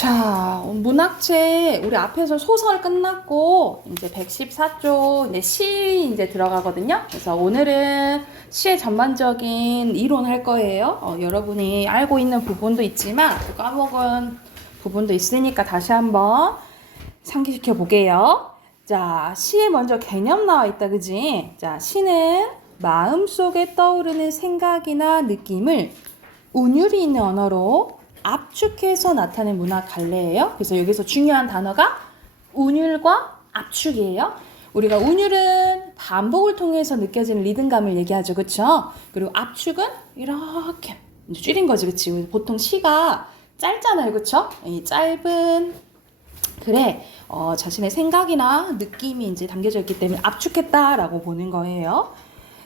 자, 문학책 우리 앞에서 소설 끝났고 이제 114쪽 이제 시 이제 들어가거든요. 그래서 오늘은 시의 전반적인 이론 할 거예요. 여러분이 알고 있는 부분도 있지만 까먹은 부분도 있으니까 다시 한번 상기시켜 보게요. 자, 시에 먼저 개념 나와 있다, 그지? 자, 시는 마음속에 떠오르는 생각이나 느낌을 운율이 있는 언어로 압축해서 나타낸 문학 갈래예요. 그래서 여기서 중요한 단어가 운율과 압축이에요. 우리가 운율은 반복을 통해서 느껴지는 리듬감을 얘기하죠, 그렇죠? 그리고 압축은 이렇게 줄인 거지, 그렇지? 보통 시가 짧잖아요, 그렇죠? 이 짧은 글에 자신의 생각이나 느낌이 이제 담겨져 있기 때문에 압축했다라고 보는 거예요.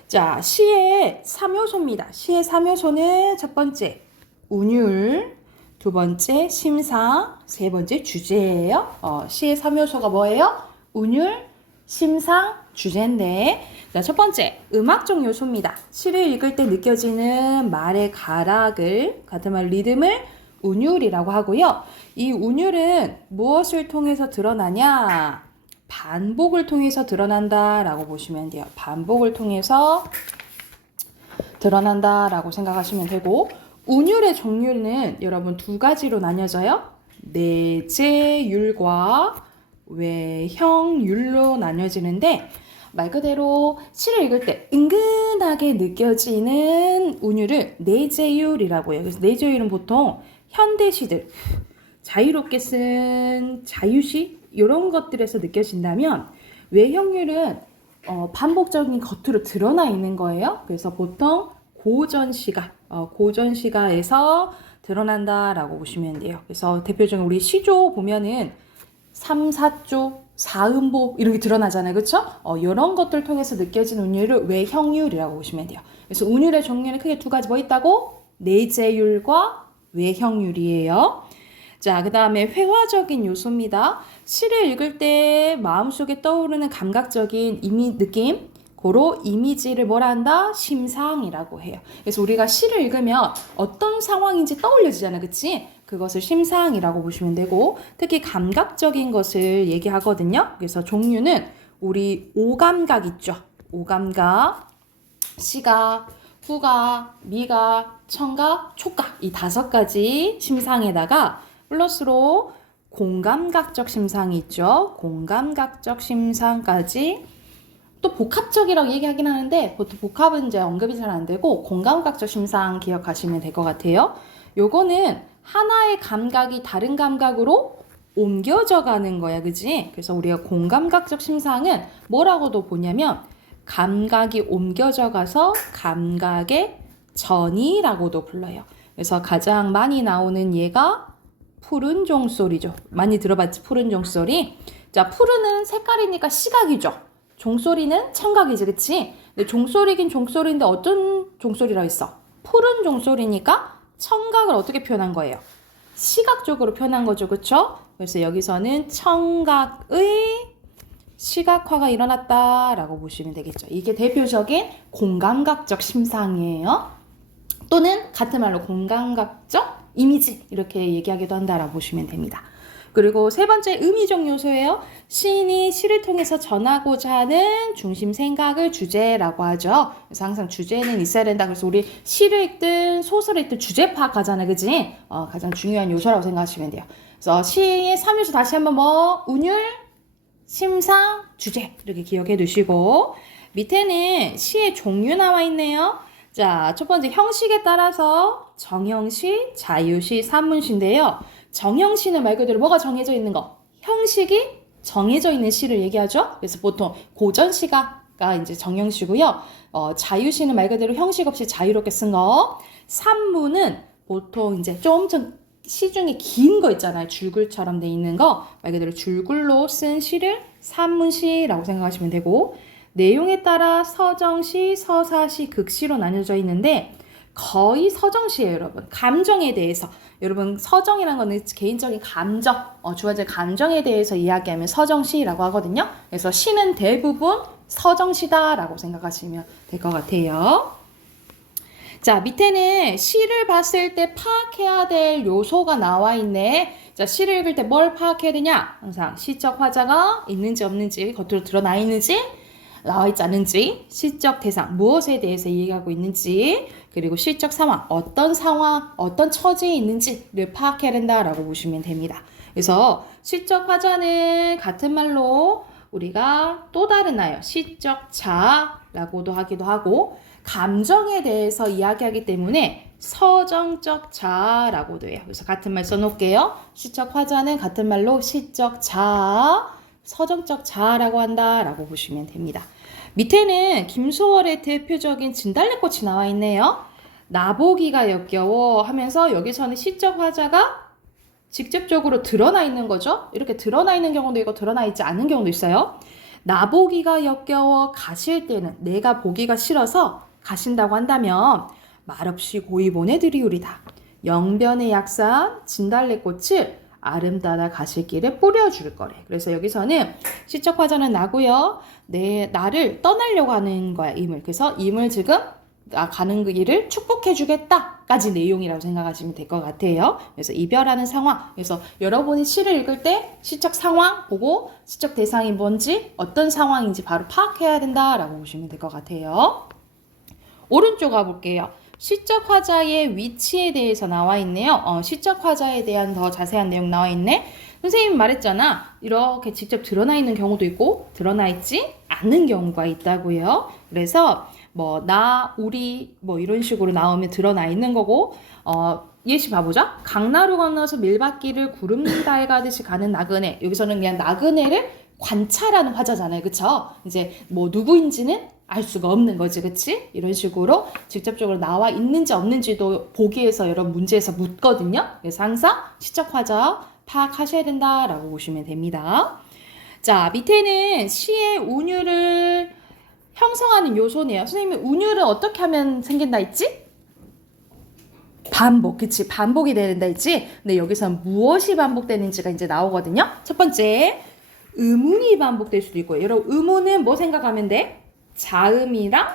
자, 시의 3요소입니다. 시의 3요소는 첫 번째 운율, 두 번째 심상, 세 번째 주제예요. 시의 3요소가 뭐예요? 운율, 심상, 주제인데, 자, 첫 번째 음악적 요소입니다. 시를 읽을 때 느껴지는 말의 가락을, 같은 말 리듬을 운율이라고 하고요. 이 운율은 무엇을 통해서 드러나냐? 반복을 통해서 드러난다라고 보시면 돼요. 반복을 통해서 드러난다라고 생각하시면 되고, 운율의 종류는 여러분 두 가지로 나뉘어져요. 내재율과 외형율로 나뉘어지는데, 말 그대로 시를 읽을 때 은근하게 느껴지는 운율을 내재율이라고 해요. 그래서 내재율은 보통 현대시들, 자유롭게 쓴 자유시 이런 것들에서 느껴진다면, 외형률은 반복적인 겉으로 드러나 있는 거예요. 그래서 보통 고전시가에서 드러난다라고 보시면 돼요. 그래서 대표적인 우리 시조 보면은 3, 4조, 4음보 이런 게 드러나잖아요. 그렇죠? 이런 것들 통해서 느껴진 운율을 외형률이라고 보시면 돼요. 그래서 운율의 종류는 크게 두 가지 뭐 있다고? 내재율과 외형률이에요. 자, 그 다음에 회화적인 요소입니다. 시를 읽을 때 마음속에 떠오르는 감각적인 느낌, 고로 이미지를 뭐라 한다? 심상이라고 해요. 그래서 우리가 시를 읽으면 어떤 상황인지 떠올려지잖아, 그치? 그것을 심상이라고 보시면 되고, 특히 감각적인 것을 얘기하거든요. 그래서 종류는 우리 오감각 있죠? 오감각, 시각, 후각, 미각, 청각, 촉각 이 5가지 심상에다가 플러스로 공감각적 심상이 있죠. 공감각적 심상까지 또 복합적이라고 얘기하긴 하는데 보통 복합은 이제 언급이 잘 안 되고 공감각적 심상 기억하시면 될 것 같아요. 요거는 하나의 감각이 다른 감각으로 옮겨져 가는 거야, 그지? 그래서 우리가 공감각적 심상은 뭐라고도 보냐면 감각이 옮겨져 가서 감각의 전이라고도 불러요. 그래서 가장 많이 나오는 예가 푸른 종소리죠. 많이 들어봤지, 푸른 종소리? 자, 푸른은 색깔이니까 시각이죠. 종소리는 청각이지, 그치? 근데 종소리긴 종소리인데 어떤 종소리라고 했어? 푸른 종소리니까 청각을 어떻게 표현한 거예요? 시각적으로 표현한 거죠, 그쵸? 그래서 여기서는 청각의 시각화가 일어났다라고 보시면 되겠죠. 이게 대표적인 공감각적 심상이에요. 또는 같은 말로 공감각적 이미지 이렇게 얘기하기도 한다라고 보시면 됩니다. 그리고 세 번째 의미적 요소예요. 시인이 시를 통해서 전하고자 하는 중심 생각을 주제라고 하죠. 그래서 항상 주제는 있어야 된다. 그래서 우리 시를 읽든 소설을 읽든 주제 파악하잖아요, 그지? 가장 중요한 요소라고 생각하시면 돼요. 그래서 시의 3요소 다시 한번 운율, 심상, 주제 이렇게 기억해 두시고, 밑에는 시의 종류 나와 있네요. 자, 첫 번째 형식에 따라서 정형시, 자유시, 산문시인데요. 정형시는 말 그대로 뭐가 정해져 있는 거? 형식이 정해져 있는 시를 얘기하죠. 그래서 보통 고전시가가 이제 정형시고요. 자유시는 말 그대로 형식 없이 자유롭게 쓴 거. 산문은 보통 이제 좀 시 중에 긴 거 있잖아요. 줄글처럼 돼 있는 거. 말 그대로 줄글로 쓴 시를 산문시라고 생각하시면 되고, 내용에 따라 서정시, 서사시, 극시로 나뉘어져 있는데 거의 서정시예요, 여러분. 감정에 대해서. 여러분, 서정이라는 거는 개인적인 감정, 주어진 감정에 대해서 이야기하면 서정시라고 하거든요. 그래서 시는 대부분 서정시다라고 생각하시면 될 것 같아요. 자, 밑에는 시를 봤을 때 파악해야 될 요소가 나와 있네. 자, 시를 읽을 때 뭘 파악해야 되냐? 항상 시적 화자가 있는지 없는지, 겉으로 드러나 있는지, 나와 있지 않은지, 시적 대상, 무엇에 대해서 얘기하고 있는지, 그리고 시적 상황, 어떤 처지에 있는지를 파악해야 된다라고 보시면 됩니다. 그래서 시적 화자는 같은 말로 우리가 또 다르나요? 시적 자라고도 하기도 하고, 감정에 대해서 이야기하기 때문에 서정적 자라고도 해요. 그래서 같은 말 써놓을게요. 시적 화자는 같은 말로 시적 자, 서정적 자라고 한다라고 보시면 됩니다. 밑에는 김소월의 대표적인 진달래꽃이 나와 있네요. 나보기가 역겨워 하면서 여기서는 시적 화자가 직접적으로 드러나 있는 거죠. 이렇게 드러나 있는 경우도 있고 드러나 있지 않은 경우도 있어요. 나보기가 역겨워 가실 때는 내가 보기가 싫어서 가신다고 한다면 말없이 고이 보내드리우리다. 영변의 약산 진달래꽃을 아름다다 가실 길에 뿌려줄 거래. 그래서 여기서는 시적 화자는 나고요. 나를 떠나려고 하는 거야, 임을. 그래서 임을 지금 나 가는 그 길을 축복해주겠다까지 내용이라고 생각하시면 될 것 같아요. 그래서 이별하는 상황. 그래서 여러분이 시를 읽을 때 시적 상황 보고 시적 대상이 뭔지 어떤 상황인지 바로 파악해야 된다라고 보시면 될 것 같아요. 오른쪽 가볼게요. 시적 화자의 위치에 대해서 나와 있네요. 시적 화자에 대한 더 자세한 내용 나와 있네. 선생님이 말했잖아. 이렇게 직접 드러나 있는 경우도 있고 드러나 있지 않는 경우가 있다고요. 그래서 나, 우리 이런 식으로 나오면 드러나 있는 거고 예시 봐보자. 강나루 건너서 밀밭길을 구름 달가듯이 가는 나그네. 여기서는 그냥 나그네를 관찰하는 화자잖아요. 그쵸? 이제 누구인지는 알 수가 없는 거지, 그치? 이런 식으로 직접적으로 나와 있는지 없는지도 보기에서 여러 문제에서 묻거든요. 그래서 항상 시적 화자 파악하셔야 된다라고 보시면 됩니다. 자, 밑에는 시의 운율을 형성하는 요소네요. 선생님이 운율은 어떻게 하면 생긴다 했지? 반복, 그치? 반복이 된다 했지? 근데 여기서 무엇이 반복되는지가 이제 나오거든요. 첫 번째, 음운이 반복될 수도 있고요. 여러분, 음운은 뭐 생각하면 돼? 자음이랑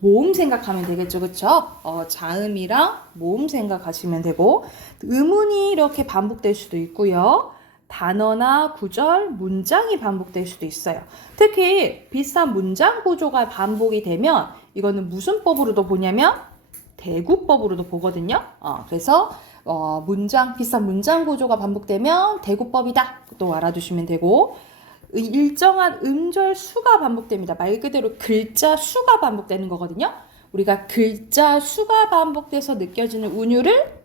모음 생각하면 되겠죠, 그쵸? 자음이랑 모음 생각하시면 되고, 음운이 이렇게 반복될 수도 있고요. 단어나 구절, 문장이 반복될 수도 있어요. 특히 비슷한 문장 구조가 반복이 되면 이거는 무슨 법으로도 보냐면 대구법으로도 보거든요. 그래서 비슷한 문장 구조가 반복되면 대구법이다 또 알아두시면 되고, 일정한 음절 수가 반복됩니다. 말 그대로 글자 수가 반복되는 거거든요. 우리가 글자 수가 반복돼서 느껴지는 운율을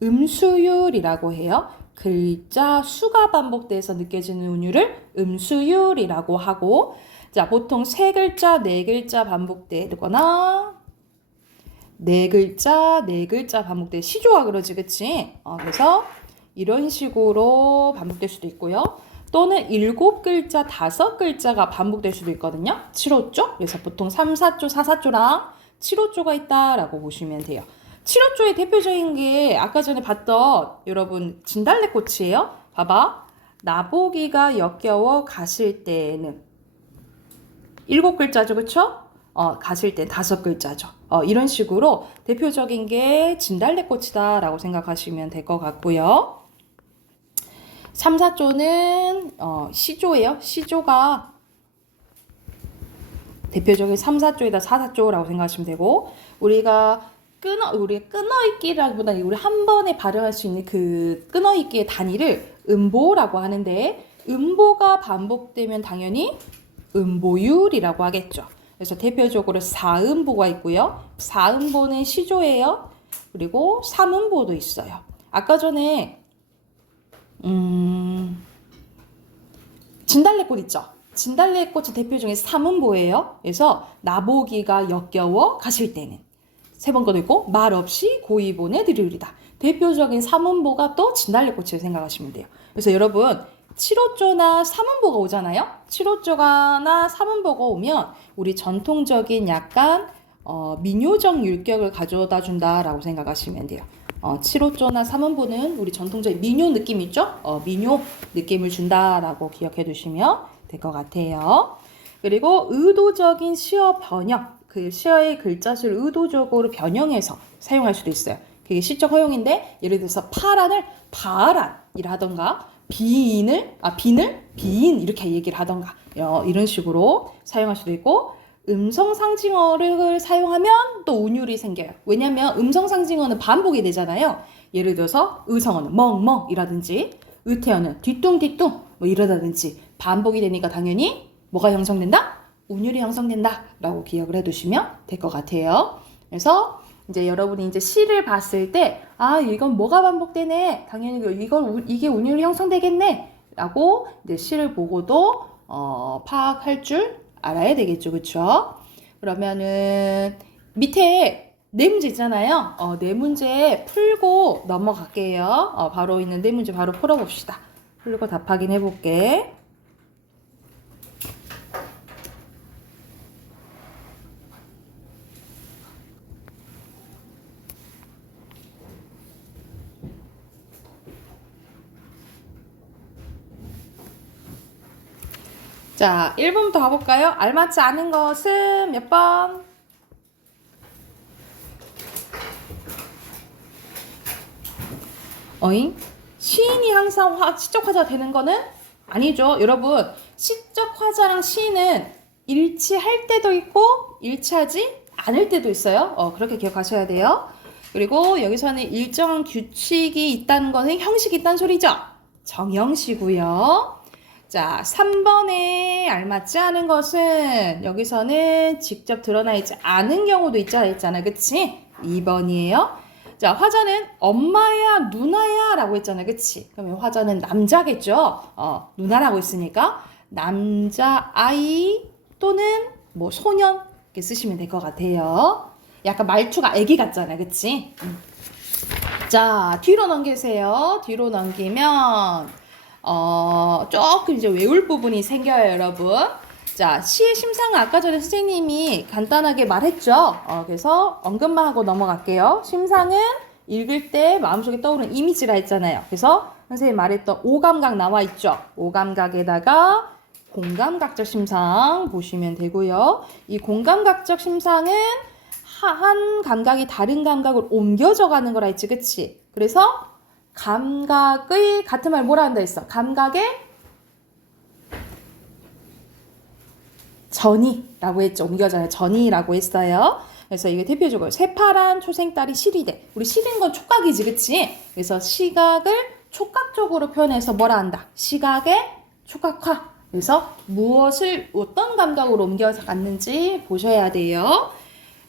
음수율이라고 해요. 글자 수가 반복돼서 느껴지는 운율을 음수율이라고 하고, 자, 보통 세 글자, 네 글자 반복되거나 네 글자 반복돼. 시조가 그러지, 그치? 그래서 이런 식으로 반복될 수도 있고요. 또는 7글자, 5글자가 반복될 수도 있거든요. 7호조. 그래서 보통 3, 4조, 4, 4조랑 7호조가 있다라고 보시면 돼요. 7호조의 대표적인 게 아까 전에 봤던 여러분 진달래꽃이에요. 봐봐. 나보기가 역겨워 가실 때는 7글자죠, 그쵸? 가실 때 5글자죠. 이런 식으로 대표적인 게 진달래꽃이다 라고 생각하시면 될 것 같고요. 3, 4조는 시조예요. 시조가 대표적인 3, 4조에다 4, 4조라고 생각하시면 되고, 우리가 끊어읽기라기보다는 우리 한 번에 발음할 수 있는 그 끊어읽기의 단위를 음보라고 하는데, 음보가 반복되면 당연히 음보율이라고 하겠죠. 그래서 대표적으로 4음보가 있고요. 4음보는 시조예요. 그리고 3음보도 있어요. 아까 전에 진달래꽃 있죠? 진달래꽃이 대표 중에 3음보예요. 그래서 나보기가 역겨워 가실 때는 세 번 거도 있고 말없이 고이 보내드리리다. 대표적인 3음보가 또 진달래꽃이라고 생각하시면 돼요. 그래서 여러분 7호조나 3음보가 오잖아요. 7호조나 3음보가 오면 우리 전통적인 약간 민요적 율격을 가져다 준다라고 생각하시면 돼요. 7호조나 3음보는 우리 전통적인 민요 느낌 있죠? 민요 느낌을 준다라고 기억해 두시면 될 것 같아요. 그리고 의도적인 시어 번역, 그 시의 글자수를 의도적으로 변형해서 사용할 수도 있어요. 그게 시적 허용인데 예를 들어서 파란을 바란이라던가 빈을 빈 이렇게 얘기를 하던가 이런 식으로 사용할 수도 있고 음성 상징어를 사용하면 또 운율이 생겨요. 왜냐면 음성 상징어는 반복이 되잖아요. 예를 들어서 의성어는 멍멍이라든지 의태어는 뒤뚱뒤뚱 뭐 이러다든지 반복이 되니까 당연히 뭐가 형성된다? 운율이 형성된다 라고 기억을 해두시면 될 것 같아요. 그래서 이제 여러분이 이제 시를 봤을 때 이건 뭐가 반복되네 당연히 이게 운율이 형성되겠네 라고 이제 시를 보고도 파악할 줄 알아야 되겠죠. 그쵸? 그러면은 밑에 네 문제 있잖아요. 네 문제 풀고 넘어갈게요. 바로 있는 네 문제 바로 풀어봅시다. 풀고 답 확인해 볼게. 자, 1번부터 가볼까요? 알맞지 않은 것은 몇 번? 시인이 항상 시적 화자가 되는 거는 아니죠. 여러분, 시적 화자랑 시인은 일치할 때도 있고 일치하지 않을 때도 있어요. 그렇게 기억하셔야 돼요. 그리고 여기서는 일정한 규칙이 있다는 것은 형식이 있다는 소리죠. 정형시고요. 자, 3번에 알맞지 않은 것은 여기서는 직접 드러나 있지 않은 경우도 있잖아. 그치? 2번이에요. 자, 화자는 엄마야, 누나야 라고 했잖아. 그치? 그러면 화자는 남자겠죠? 누나라고 했으니까 남자, 아이 또는 뭐 소년 이렇게 쓰시면 될 것 같아요. 약간 말투가 애기 같잖아. 그치? 자, 뒤로 넘기세요. 뒤로 넘기면 조금 이제 외울 부분이 생겨요, 여러분. 자, 시의 심상은 아까 전에 선생님이 간단하게 말했죠. 그래서 언급만 하고 넘어갈게요. 심상은 읽을 때 마음속에 떠오르는 이미지라 했잖아요. 그래서 선생님이 말했던 오감각 나와 있죠. 오감각에다가 공감각적 심상 보시면 되고요. 이 공감각적 심상은 한 감각이 다른 감각으로 옮겨져 가는 거라 했지, 그치? 그래서 감각의 같은 말 뭐라 한다 했어? 감각의 전이라고 했죠. 옮겨져요. 전이라고 했어요. 그래서 이게 대표적으로 새파란 초생딸이 시리대. 우리 시린 건 촉각이지, 그치? 그래서 시각을 촉각적으로 표현해서 뭐라 한다? 시각의 촉각화. 그래서 무엇을 어떤 감각으로 옮겨갔는지 보셔야 돼요.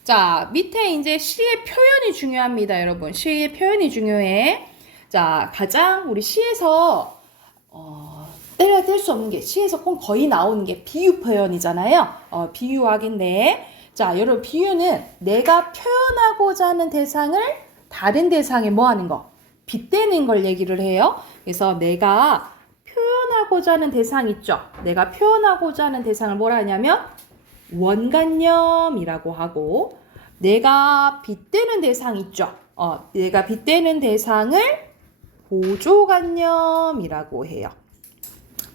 자, 밑에 이제 시의 표현이 중요합니다, 여러분. 시의 표현이 중요해. 자, 가장 우리 시에서 때려야 뗄 수 없는 게 시에서 꼭 거의 나오는 게 비유 표현이잖아요. 비유학인데 자, 여러분 비유는 내가 표현하고자 하는 대상을 다른 대상에 뭐 하는 거? 빗대는 걸 얘기를 해요. 그래서 내가 표현하고자 하는 대상 있죠. 내가 표현하고자 하는 대상을 뭐라 하냐면 원관념이라고 하고 내가 빗대는 대상 있죠. 내가 빗대는 대상을 보조관념이라고 해요.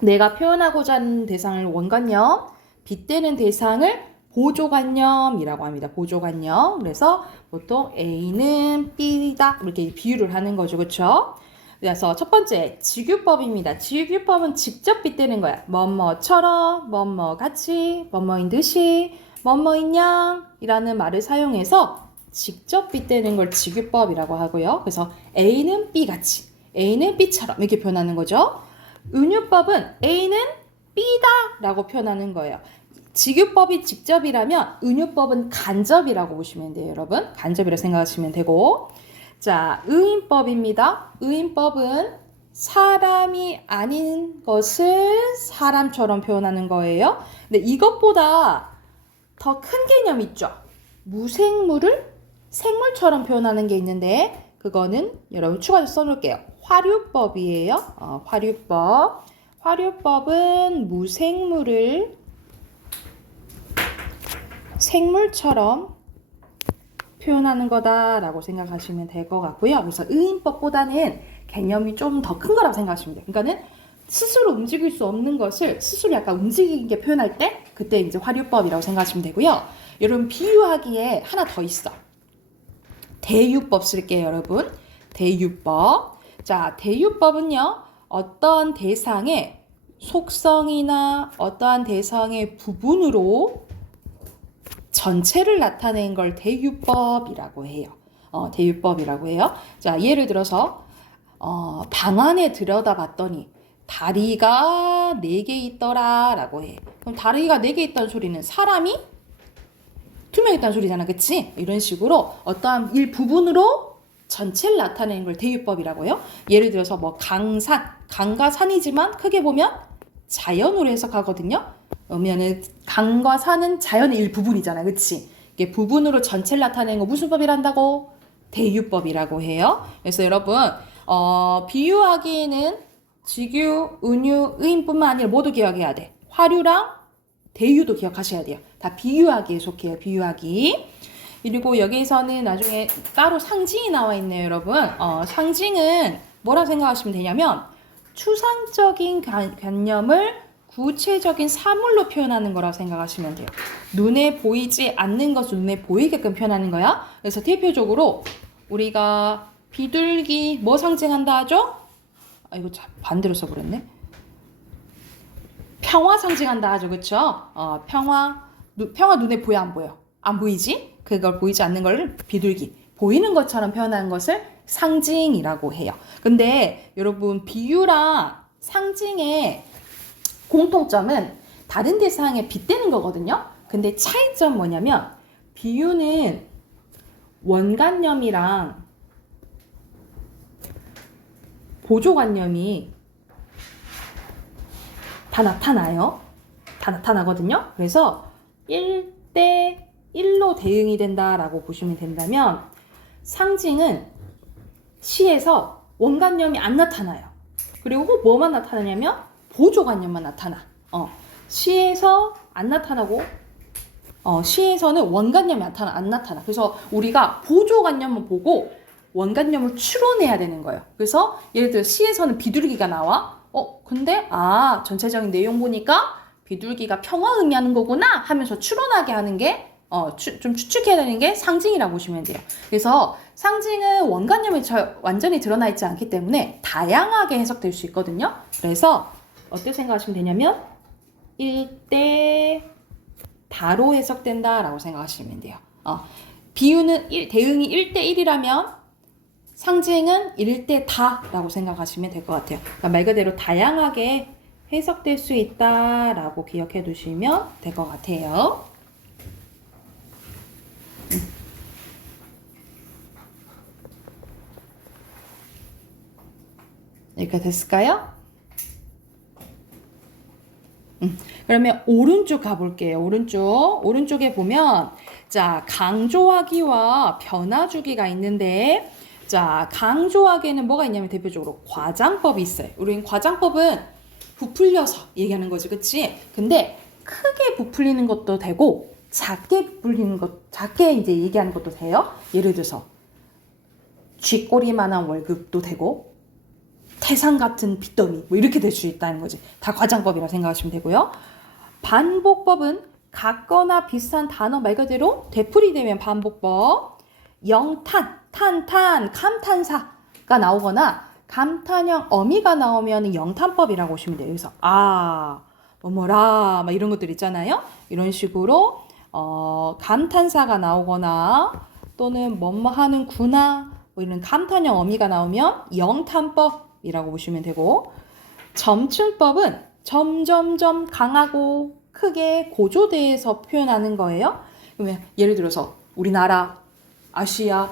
내가 표현하고자 하는 대상을 원관념, 빗대는 대상을 보조관념이라고 합니다. 보조관념. 그래서 보통 A는 B다 이렇게 비유를 하는 거죠. 그렇죠? 그래서 첫 번째 직유법입니다. 직유법은 직접 빗대는 거야. 뭐뭐처럼, 뭐뭐같이, 뭐뭐인 듯이, 뭐뭐인 양이라는 말을 사용해서 직접 빗대는 걸 직유법이라고 하고요. 그래서 A는 B같이, A는 B처럼 이렇게 표현하는 거죠. 은유법은 A는 B다 라고 표현하는 거예요. 직유법이 직접이라면 은유법은 간접이라고 보시면 돼요, 여러분. 간접이라고 생각하시면 되고. 자, 의인법입니다. 의인법은 사람이 아닌 것을 사람처럼 표현하는 거예요. 근데 이것보다 더 큰 개념 있죠. 무생물을 생물처럼 표현하는 게 있는데 그거는 여러분 추가해서 써놓을게요. 화류법이에요. 화류법. 화류법은 무생물을 생물처럼 표현하는 거다라고 생각하시면 될 것 같고요. 그래서 의인법보다는 개념이 좀 더 큰 거라고 생각하시면 돼요. 그러니까는 스스로 움직일 수 없는 것을 스스로 약간 움직이게 표현할 때 그때 이제 활유법이라고 생각하시면 되고요. 여러분 비유하기에 하나 더 있어. 대유법 쓸게요, 여러분. 대유법. 자, 대유법은요. 어떠한 대상의 속성이나 어떠한 대상의 부분으로 전체를 나타낸 걸 대유법이라고 해요. 대유법이라고 해요. 자, 예를 들어서 방 안에 들여다봤더니 다리가 4개 있더라 라고 해. 그럼 다리가 4개 있다는 소리는 사람이 2명 있다는 소리잖아. 그치? 이런 식으로 어떠한 일부분으로 전체를 나타내는 걸 대유법이라고 해요. 예를 들어서 뭐 강과 산이지만 크게 보면 자연으로 해석하거든요. 그러면은 강과 산은 자연의 일부분이잖아. 그치? 이게 부분으로 전체를 나타내는 거 무슨 법이란다고? 대유법이라고 해요. 그래서 여러분 비유하기에는 직유, 은유, 의인뿐만 아니라 모두 기억해야 돼. 화류랑 대유도 기억하셔야 돼요. 다 비유하기에 속해요. 비유하기. 그리고 여기서는 나중에 따로 상징이 나와 있네요, 여러분. 상징은 뭐라 생각하시면 되냐면 추상적인 개념을 구체적인 사물로 표현하는 거라고 생각하시면 돼요. 눈에 보이지 않는 것을 눈에 보이게끔 표현하는 거야. 그래서 대표적으로 우리가 비둘기 뭐 상징한다 하죠? 이거 반대로 써버렸네. 평화 상징한다 하죠. 그쵸? 평화 눈에 보여 안 보여? 안 보이지? 그걸 보이지 않는 걸 비둘기. 보이는 것처럼 표현하는 것을 상징이라고 해요. 근데 여러분 비유랑 상징의 공통점은 다른 대상에 빗대는 거거든요. 근데 차이점 뭐냐면 비유는 원관념이랑 보조관념이 다 나타나요. 다 나타나거든요. 그래서 1대1로 대응이 된다라고 보시면 된다면 상징은 시에서 원관념이 안 나타나요. 그리고 뭐만 나타나냐면 보조관념만 나타나. 시에서 안 나타나고 시에서는 원관념이 안 나타나. 그래서 우리가 보조관념을 보고 원관념을 추론해야 되는 거예요. 그래서 예를 들어 시에서는 비둘기가 나와. 근데 전체적인 내용 보니까 비둘기가 평화 의미하는 거구나 하면서 추론하게 하는 게 좀 추측해야 되는 게 상징이라고 보시면 돼요. 그래서 상징은 원관념이 완전히 드러나 있지 않기 때문에 다양하게 해석될 수 있거든요. 그래서 어떻게 생각하시면 되냐면 1대 다로 해석된다라고 생각하시면 돼요. 비유는 대응이 1대1이라면 상징은 1대 다라고 생각하시면 될 것 같아요. 그러니까 말 그대로 다양하게 해석될 수 있다라고 기억해 두시면 될 것 같아요. 이렇게 됐을까요? 그러면 오른쪽 가볼게요. 오른쪽에 보면 자 강조하기와 변화주기가 있는데 자 강조하기에는 뭐가 있냐면 대표적으로 과장법이 있어요. 우리는 과장법은 부풀려서 얘기하는 거지, 그치? 근데 크게 부풀리는 것도 되고 작게 부풀리는 것, 작게 이제 얘기하는 것도 돼요. 예를 들어서 쥐꼬리만한 월급도 되고 태산 같은 빚더미 뭐 이렇게 될 수 있다는 거지. 다 과장법이라고 생각하시면 되고요. 반복법은 같거나 비슷한 단어 말 그대로 되풀이되면 반복법. 영탄, 탄탄, 감탄사가 나오거나 감탄형 어미가 나오면 영탄법이라고 보시면 돼요. 그래서 뭐뭐라 막 이런 것들 있잖아요. 이런 식으로 감탄사가 나오거나 또는 뭐뭐 하는구나 뭐 이런 감탄형 어미가 나오면 영탄법이라고 보시면 되고 점층법은 점점점 강하고 크게 고조대에서 표현하는 거예요. 그러면 예를 들어서 우리나라, 아시아,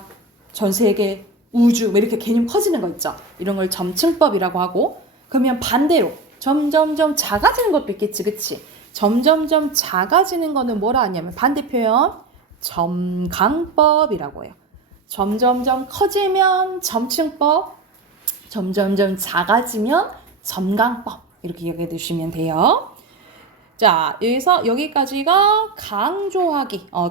전 세계, 우주 뭐 이렇게 개념 커지는 거 있죠. 이런 걸 점층법이라고 하고 그러면 반대로 점점점 작아지는 것도 있겠지, 그치? 점점점 작아지는 거는 뭐라 하냐면 반대 표현 점강법이라고 해요. 점점점 커지면 점층법, 점점점 작아지면 점강법 이렇게 기억해 두시면 돼요. 자, 여기까지가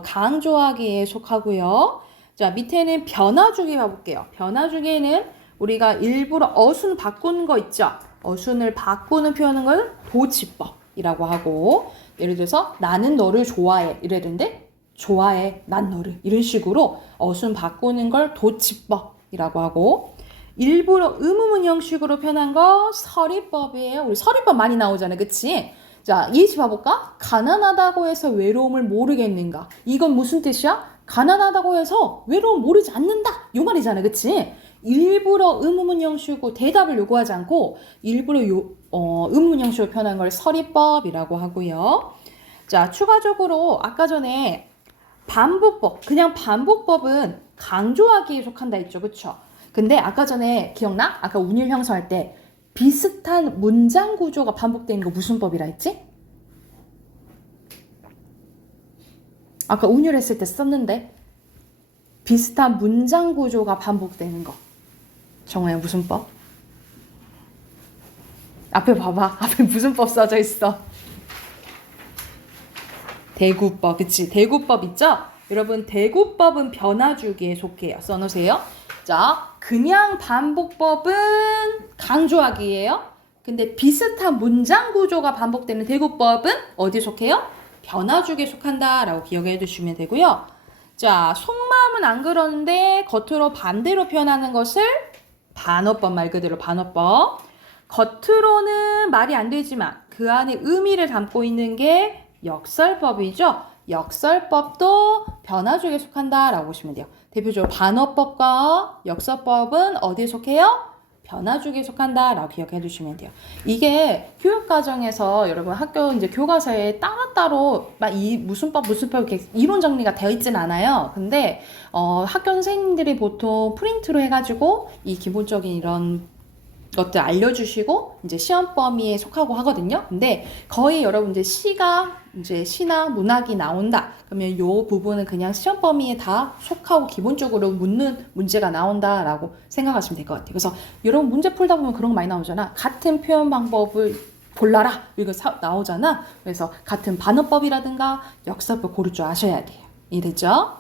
강조하기에 속하고요. 자, 밑에는 변화주기 가볼게요. 변화주기에는 우리가 일부러 어순 바꾼 거 있죠? 어순을 바꾸는 표현은 걸 도치법이라고 하고, 예를 들어서 나는 너를 좋아해 이랬는데 좋아해 난 너를 이런 식으로 어순 바꾸는 걸 도치법이라고 하고, 일부러 의문문 형식으로 표현한 거 서리법이에요. 우리 서리법 많이 나오잖아요. 그치? 자, 예시 봐볼까? 가난하다고 해서 외로움을 모르겠는가? 이건 무슨 뜻이야? 가난하다고 해서 외로움 모르지 않는다. 요 말이잖아. 그치? 일부러 의문문 형식으로 대답을 요구하지 않고 일부러 의문문 형식으로 표현한 걸 서리법이라고 하고요. 자, 추가적으로 아까 전에 반복법, 그냥 반복법은 강조하기에 속한다 했죠. 그쵸? 근데 아까 전에 기억나? 아까 운율 형성할 때 비슷한 문장 구조가 반복되는 거 무슨 법이라 했지? 아까 운율했을 때 썼는데 비슷한 문장 구조가 반복되는 거. 정화야 무슨 법? 앞에 봐봐. 앞에 무슨 법 써져 있어? 대구법. 그치? 대구법 있죠? 여러분 대구법은 변화주기에 속해요. 써놓으세요. 자, 그냥 반복법은 강조하기예요. 근데 비슷한 문장 구조가 반복되는 대구법은 어디에 속해요? 변화주기에 속한다라고 기억해 두시면 되고요. 자, 속마음은 안 그러는데 겉으로 반대로 표현하는 것을 반어법, 말 그대로 반어법. 겉으로는 말이 안 되지만 그 안에 의미를 담고 있는 게 역설법이죠. 역설법도 변화주기에 속한다라고 보시면 돼요. 대표적으로 반어법과 역설법은 어디에 속해요? 변화주기에 속한다라고 기억해 두시면 돼요. 이게 교육과정에서 여러분 학교 이제 교과서에 따로따로 막 이 무슨 법 이렇게 이론 정리가 되어 있진 않아요. 근데 학교 선생님들이 보통 프린트로 해가지고 이 기본적인 이런 것들 알려주시고 이제 시험 범위에 속하고 하거든요. 근데 거의 여러분 이제 시나 문학이 나온다. 그러면 요 부분은 그냥 시험 범위에 다 속하고 기본적으로 묻는 문제가 나온다라고 생각하시면 될 것 같아요. 그래서 여러분 문제 풀다 보면 그런 거 많이 나오잖아. 같은 표현 방법을 골라라. 이거 나오잖아. 그래서 같은 반어법이라든가 역설법 고를 줄 아셔야 돼요. 이해됐죠?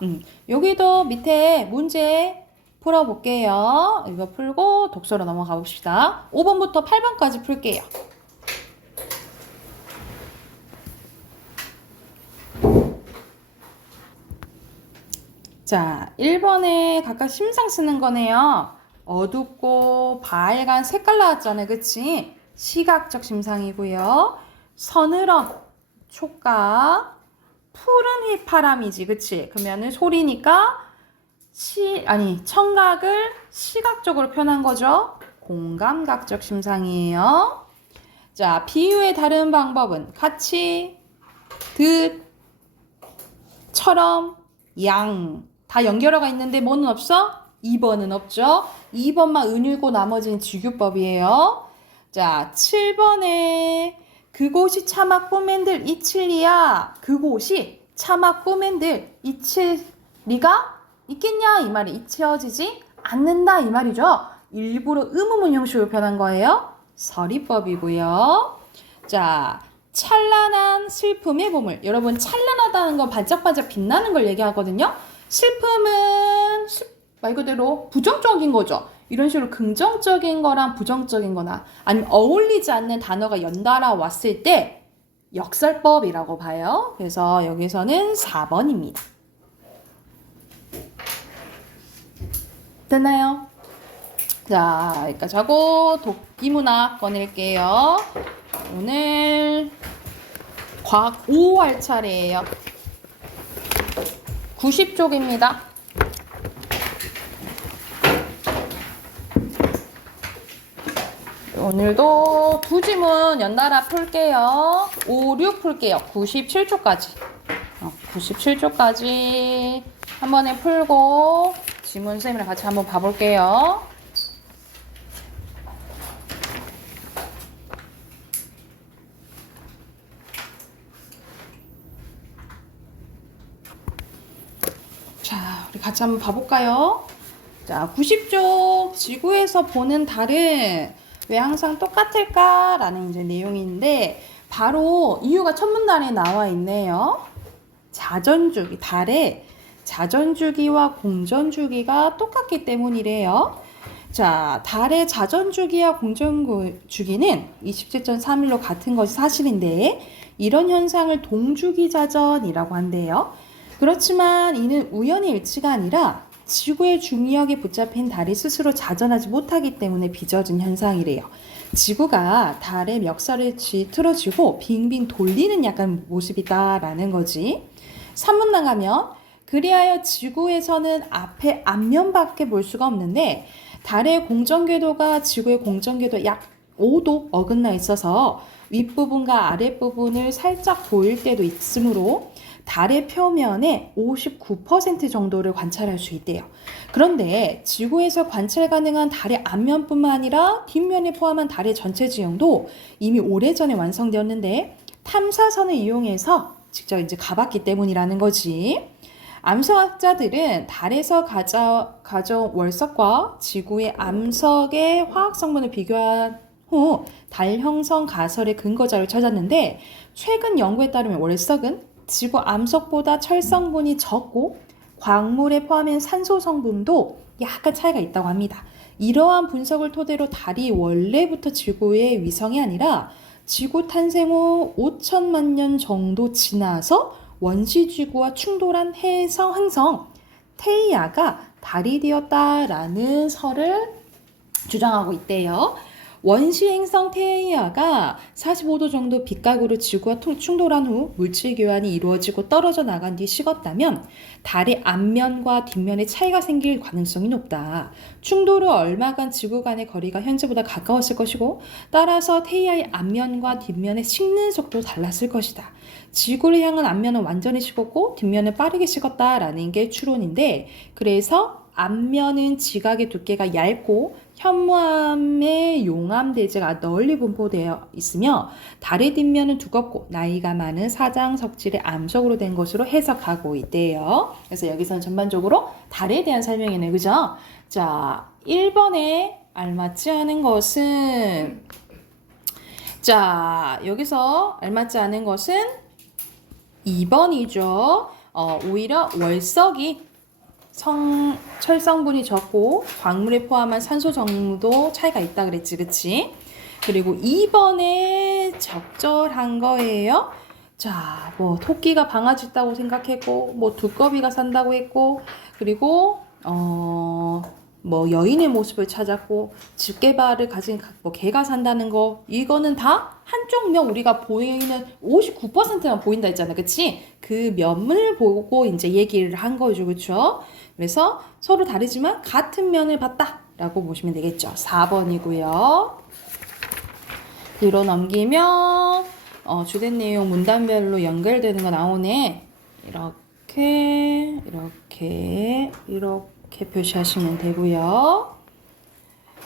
여기도 밑에 문제 풀어볼게요. 이거 풀고 독서로 넘어가 봅시다. 5번부터 8번까지 풀게요. 자, 1번에 각각 심상 쓰는 거네요. 어둡고 밝은 색깔 나왔잖아요. 그치? 시각적 심상이고요. 서늘함, 촉각, 푸른 휘파람이지. 그치? 그러면은 소리니까 청각을 시각적으로 표현한 거죠. 공감각적 심상이에요. 자, 비유의 다른 방법은 같이, 듯, 처럼, 양. 다 연결어가 있는데 뭐는 없어? 2번은 없죠. 2번만 은율고 나머지는 지규법이에요. 자, 7번에 그곳이 차마 꾸맨들 이칠리야. 그곳이 차마 꾸맨들 이칠리가 있겠냐 이 말이 잊혀지지 않는다 이 말이죠. 일부러 의문문 형식으로 표현한 거예요. 서리법이고요. 자, 찬란한 슬픔의 보물. 여러분 찬란하다는 건 반짝반짝 빛나는 걸 얘기하거든요. 슬픔은 말 그대로 부정적인 거죠. 이런 식으로 긍정적인 거랑 부정적인 거나 아니면 어울리지 않는 단어가 연달아 왔을 때 역설법이라고 봐요. 그래서 여기서는 4번입니다. 됐나요? 자, 여기까지 하고 도끼문학 꺼낼게요. 오늘 과학 5 할 차례예요. 90쪽입니다. 오늘도 두 지문 연달아 풀게요. 5, 6 풀게요. 97쪽까지. 97쪽까지 한 번에 풀고 지문 선생님이랑 같이 한번 봐볼게요. 자, 우리 같이 한번 봐볼까요? 자, 90쪽 지구에서 보는 달은 왜 항상 똑같을까? 라는 이제 내용인데 바로 이유가 첫 문단에 나와 있네요. 자전주기, 달의 자전주기와 공전주기가 똑같기 때문이래요. 자, 달의 자전주기와 공전주기는 27.3일로 같은 것이 사실인데 이런 현상을 동주기 자전이라고 한대요. 그렇지만 이는 우연의 일치가 아니라 지구의 중력에 붙잡힌 달이 스스로 자전하지 못하기 때문에 빚어진 현상이래요. 지구가 달의 멱살을 틀어쥐고 빙빙 돌리는 약간 모습이다라는 거지. 산문 나가면 그리하여 지구에서는 앞에 앞면밖에 볼 수가 없는데 달의 공전궤도가 지구의 공전궤도 약 5도 어긋나 있어서 윗부분과 아랫부분을 살짝 보일 때도 있으므로 달의 표면의 59% 정도를 관찰할 수 있대요. 그런데 지구에서 관찰 가능한 달의 앞면뿐만 아니라 뒷면에 포함한 달의 전체 지형도 이미 오래전에 완성되었는데 탐사선을 이용해서 직접 이제 가봤기 때문이라는 거지. 암석학자들은 달에서 가져온 월석과 지구의 암석의 화학 성분을 비교한 후 달 형성 가설의 근거자를 찾았는데 최근 연구에 따르면 월석은 지구 암석보다 철 성분이 적고 광물에 포함한 산소 성분도 약간 차이가 있다고 합니다. 이러한 분석을 토대로 달이 원래부터 지구의 위성이 아니라 지구 탄생 후 5천만 년 정도 지나서 원시지구와 충돌한 해성 행성 테이아가 달이 되었다라는 설을 주장하고 있대요. 원시 행성 테이아가 45도 정도 빛각으로 지구와 충돌한 후 물질 교환이 이루어지고 떨어져 나간 뒤 식었다면 달의 앞면과 뒷면에 차이가 생길 가능성이 높다. 충돌 후 얼마간 지구 간의 거리가 현재보다 가까웠을 것이고 따라서 테이아의 앞면과 뒷면의 식는 속도도 달랐을 것이다. 지구를 향한 앞면은 완전히 식었고 뒷면은 빠르게 식었다라는 게 추론인데 그래서 앞면은 지각의 두께가 얇고 현무암의 용암대지가 널리 분포되어 있으며 달의 뒷면은 두껍고 나이가 많은 사장석질의 암석으로 된 것으로 해석하고 있대요. 그래서 여기서는 전반적으로 달에 대한 설명이네, 그죠? 자, 1번에 알맞지 않은 것은 자, 여기서 알맞지 않은 것은 2번이죠. 오히려 월석이 철 성분이 적고 광물에 포함한 산소 정도 차이가 있다 그랬지, 그치? 그리고 2번에 적절한 거예요. 자, 뭐 토끼가 방아지 있다고 생각했고, 뭐 두꺼비가 산다고 했고, 그리고 뭐 여인의 모습을 찾았고 집게발을 가진 뭐 개가 산다는 거 이거는 다 한쪽 면 우리가 보이는 59%만 보인다 했잖아, 그치? 그 면을 보고 이제 얘기를 한 거죠, 그쵸? 그래서 서로 다르지만 같은 면을 봤다라고 보시면 되겠죠. 4번이고요. 뒤로 넘기면 주된 내용 문단별로 연결되는 거 나오네. 이렇게 표시하시면 되고요.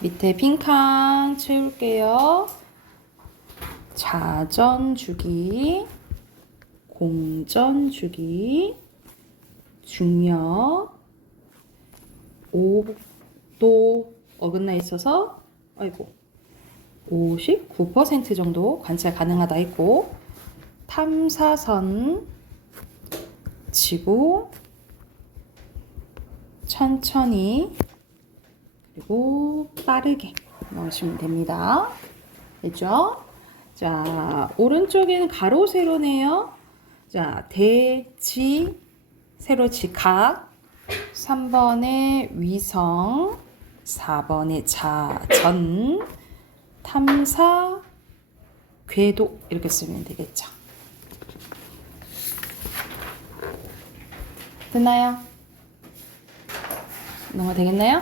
밑에 빈칸 채울게요. 자전주기, 공전주기, 중력, 5도 어긋나 있어서 59% 정도 관찰 가능하다 했고 탐사선, 지구, 천천히 그리고 빠르게 넣으시면 됩니다. 됐죠? 자, 오른쪽에는 가로 세로네요. 자, 대지 세로 지각 3번에 위성 4번에 자전 탐사 궤도 이렇게 쓰면 되겠죠. 됐나요? 넘어가 되겠나요?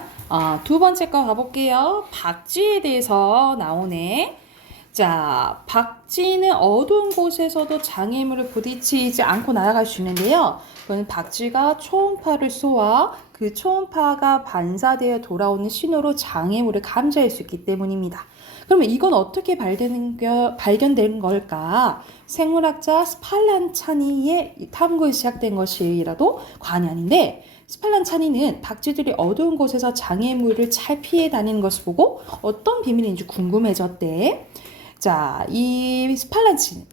두 번째 거 가볼게요. 박쥐에 대해서 나오네. 자, 박쥐는 어두운 곳에서도 장애물을 부딪히지 않고 날아갈 수 있는데요. 그건 박쥐가 초음파를 쏘아 그 초음파가 반사되어 돌아오는 신호로 장애물을 감지할 수 있기 때문입니다. 그러면 이건 어떻게 발견된 걸까? 생물학자 스팔란차니의 탐구에 시작된 것이라도 과언이 아닌데 스팔란차니는 박쥐들이 어두운 곳에서 장애물을 잘 피해 다니는 것을 보고 어떤 비밀인지 궁금해졌대. 자, 이 스팔란찬은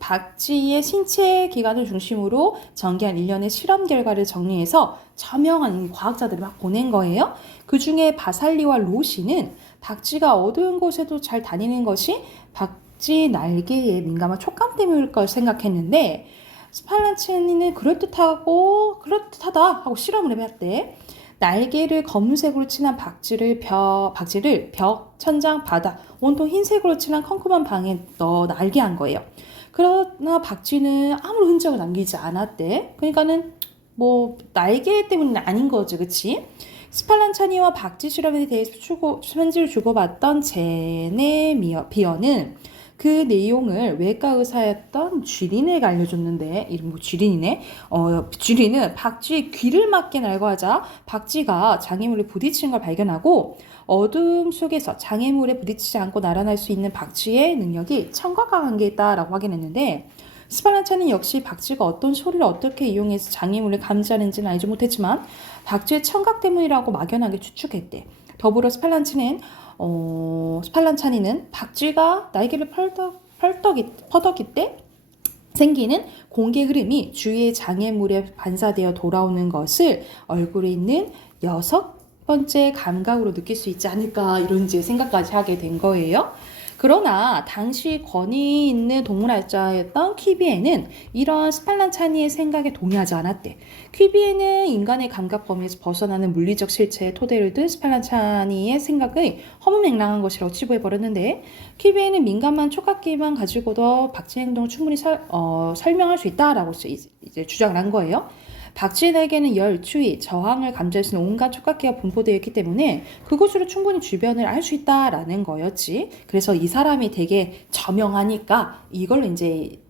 박쥐의 신체 기관을 중심으로 전개한 일련의 실험 결과를 정리해서 저명한 과학자들이 막 보낸 거예요. 그 중에 바살리와 로시는 박쥐가 어두운 곳에도 잘 다니는 것이 박쥐 날개에 민감한 촉감 때문일 걸 생각했는데 스팔란찬이는 그럴듯하다 하고 실험을 해봤대. 날개를 검은색으로 칠한 박쥐를 벽, 천장, 바닥 온통 흰색으로 칠한 컴컴한 방에 넣어 날개한 거예요. 그러나 박쥐는 아무런 흔적을 남기지 않았대. 그러니까는 뭐 날개 때문은 아닌 거지, 그치? 스팔란차니와 박쥐 실험에 대해서 편지를 주고받던 제네비어는 그 내용을 외과 의사였던 쥐린에게 알려줬는데, 이름 뭐 쥐린이네. 쥐린은 박쥐의 귀를 맞게 날과하자 박쥐가 장애물에 부딪히는 걸 발견하고 어둠 속에서 장애물에 부딪히지 않고 날아날 수 있는 박쥐의 능력이 청각과 관계있다라고 확인했는데, 스팔란차는 역시 박쥐가 어떤 소리를 어떻게 이용해서 장애물을 감지하는지는 알지 못했지만 박쥐의 청각 때문이라고 막연하게 추측했대. 더불어 스팔란차니는 박쥐가 날개를 퍼덕일 때 생기는 공기 흐름이 주위의 장애물에 반사되어 돌아오는 것을 얼굴에 있는 6번째 감각으로 느낄 수 있지 않을까, 이런 이제 생각까지 하게 된 거예요. 그러나 당시 권위 있는 동물학자였던 퀴비에는 이런 스팔란차니의 생각에 동의하지 않았대. 퀴비에는 인간의 감각 범위에서 벗어나는 물리적 실체의 토대를 둔 스팔란차니의 생각의 허무맹랑한 것이라고 치부해버렸는데, 퀴비에는 민감한 촉각기만 가지고도 박쥐 행동을 충분히 설명할 수 있다라고 이제 주장을 한 거예요. 박쥐에게는 열, 추위, 저항을 감지할 수 있는 온갖 촉각기가 분포되어 있기 때문에 그것으로 충분히 주변을 알 수 있다라는 거였지. 그래서 이 사람이 되게 저명하니까 이걸 이제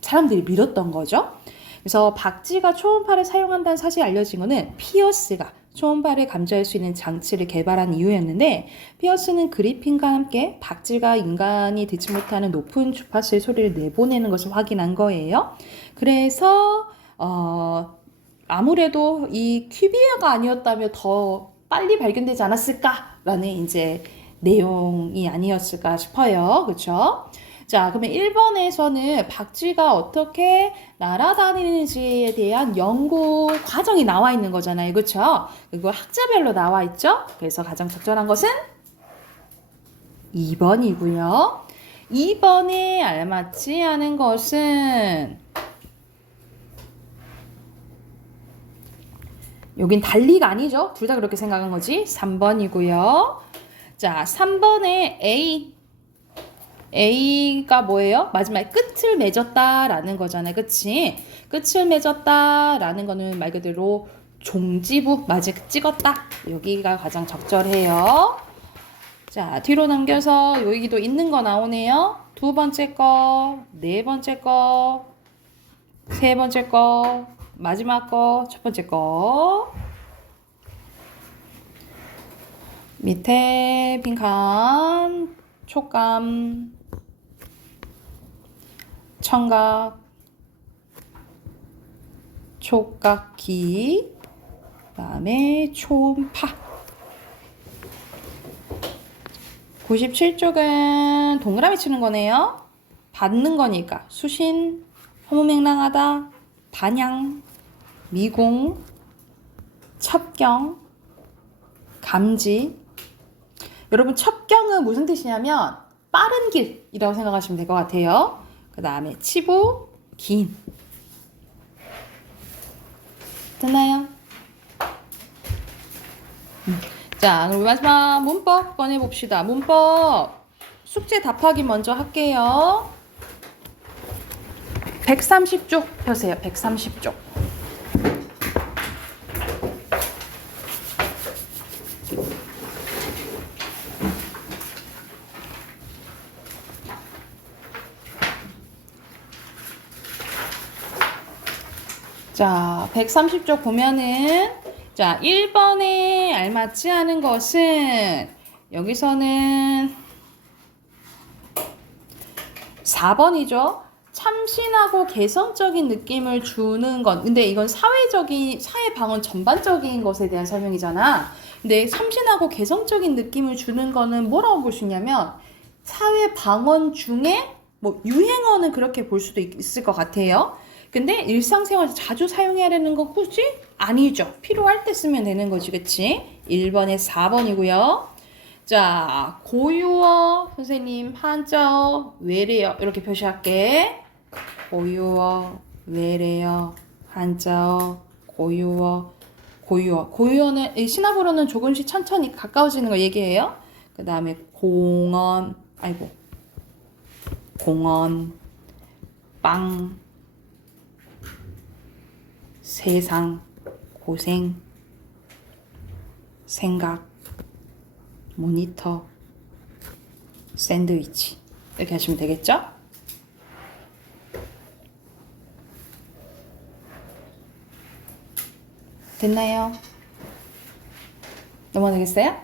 사람들이 믿었던 거죠. 그래서 박쥐가 초음파를 사용한다는 사실이 알려진 거는 피어스가 초음파를 감지할 수 있는 장치를 개발한 이유였는데, 피어스는 그리핀과 함께 박쥐가 인간이 듣지 못하는 높은 주파수의 소리를 내보내는 것을 확인한 거예요. 그래서 아무래도 이 퀴비아가 아니었다면 더 빨리 발견되지 않았을까라는 이제 내용이 아니었을까 싶어요. 그렇죠? 자, 그러면 1번에서는 박쥐가 어떻게 날아다니는지에 대한 연구 과정이 나와 있는 거잖아요. 그렇죠? 그리고 학자별로 나와 있죠? 그래서 가장 적절한 것은 2번이고요. 2번에 알맞지 않은 것은 여긴 달리가 아니죠. 둘 다 그렇게 생각한 거지. 3번이고요. 자, 3번에 A가 뭐예요? 마지막에 끝을 맺었다라는 거잖아요. 그치? 끝을 맺었다라는 거는 말 그대로 종지부 마지막 찍었다. 여기가 가장 적절해요. 자, 뒤로 넘겨서 여기도 있는 거 나오네요. 2번째 거, 4번째 거, 3번째 거, 마지막 거, 첫 번째 거. 밑에 빈칸, 촉감, 청각, 촉각기, 그 다음에 초음파. 97쪽은 동그라미 치는 거네요. 받는 거니까 수신, 허무맹랑하다, 반향, 미공, 첩경, 감지. 여러분, 첩경은 무슨 뜻이냐면 빠른 길이라고 생각하시면 될 것 같아요. 그 다음에 치부, 긴. 됐나요? 자, 그럼 마지막 문법 꺼내봅시다. 문법 숙제 답하기 먼저 할게요. 130쪽 펴세요. 130쪽. 자, 130쪽 보면은 자, 1번에 알맞지 않은 것은 여기서는 4번이죠. 참신하고 개성적인 느낌을 주는 것. 근데 이건 사회 방언 전반적인 것에 대한 설명이잖아. 근데 참신하고 개성적인 느낌을 주는 거는 뭐라고 볼 수 있냐면 사회 방언 중에 뭐 유행어는 그렇게 볼 수도 있을 것 같아요. 근데 일상생활에서 자주 사용해야 되는 거 굳이? 아니죠. 필요할 때 쓰면 되는 거지, 그치? 1번에서 4번이고요. 자, 고유어 선생님 한자어, 외래어 이렇게 표시할게. 고유어, 외래어, 한자어, 고유어, 고유어. 고유어는 시나브로는 조금씩 천천히 가까워지는 거 얘기해요. 그 다음에 공원, 공원, 빵, 세상, 고생, 생각, 모니터, 샌드위치 이렇게 하시면 되겠죠? 됐나요? 넘어가겠어요?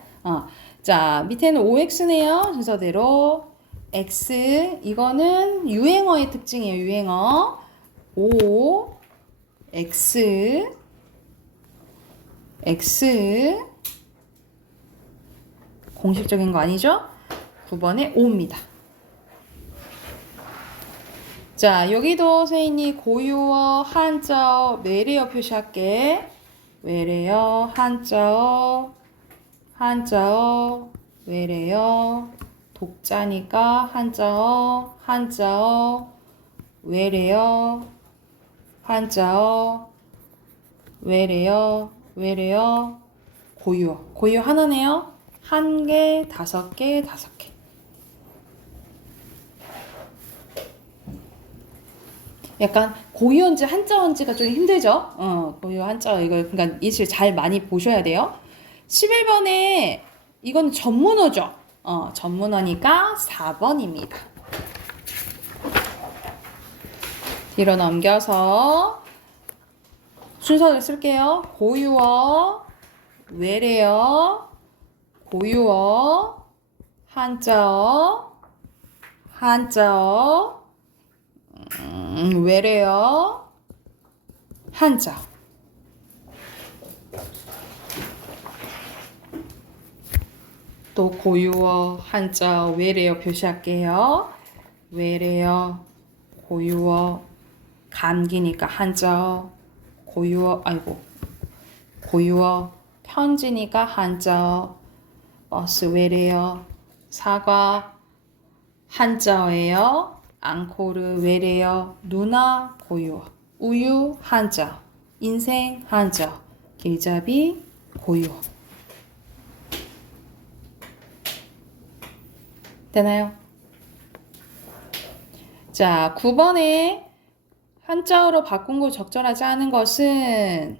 자, 밑에는 OX네요. 순서대로 X 이거는 유행어의 특징이에요. 유행어 O X X 공식적인 거 아니죠? 9번에 O입니다. 자, 여기도 선생님이 고유어, 한자어, 외래어 표시할게. 외래어, 한자어, 한자어, 외래어, 독자니까 한자어, 한자어, 외래어, 한자어, 외래어, 외래어, 고유어. 고유어 하나네요. 1개, 5개, 5개. 약간 고유어인지 한자어인지가 좀 힘들죠? 고유어, 한자어 이거 그러니까 예시를 잘 많이 보셔야 돼요. 11번에 이건 전문어죠. 전문어니까 4번입니다. 뒤로 넘겨서 순서를 쓸게요. 고유어, 외래어, 고유어, 한자어, 한자어, 외래어, 한자어. 또 고유어, 한자어, 외래어 표시할게요. 외래어, 고유어, 감기니까 한자어, 고유어, 고유어, 편지니까 한자어, 버스 외래어, 사과, 한자어예요. 앙코르 외래어, 누나 고유어, 우유 한자어, 인생 한자어, 길잡이 고유어. 되나요? 자, 9번에 한자어로 바꾼 거 적절하지 않은 것은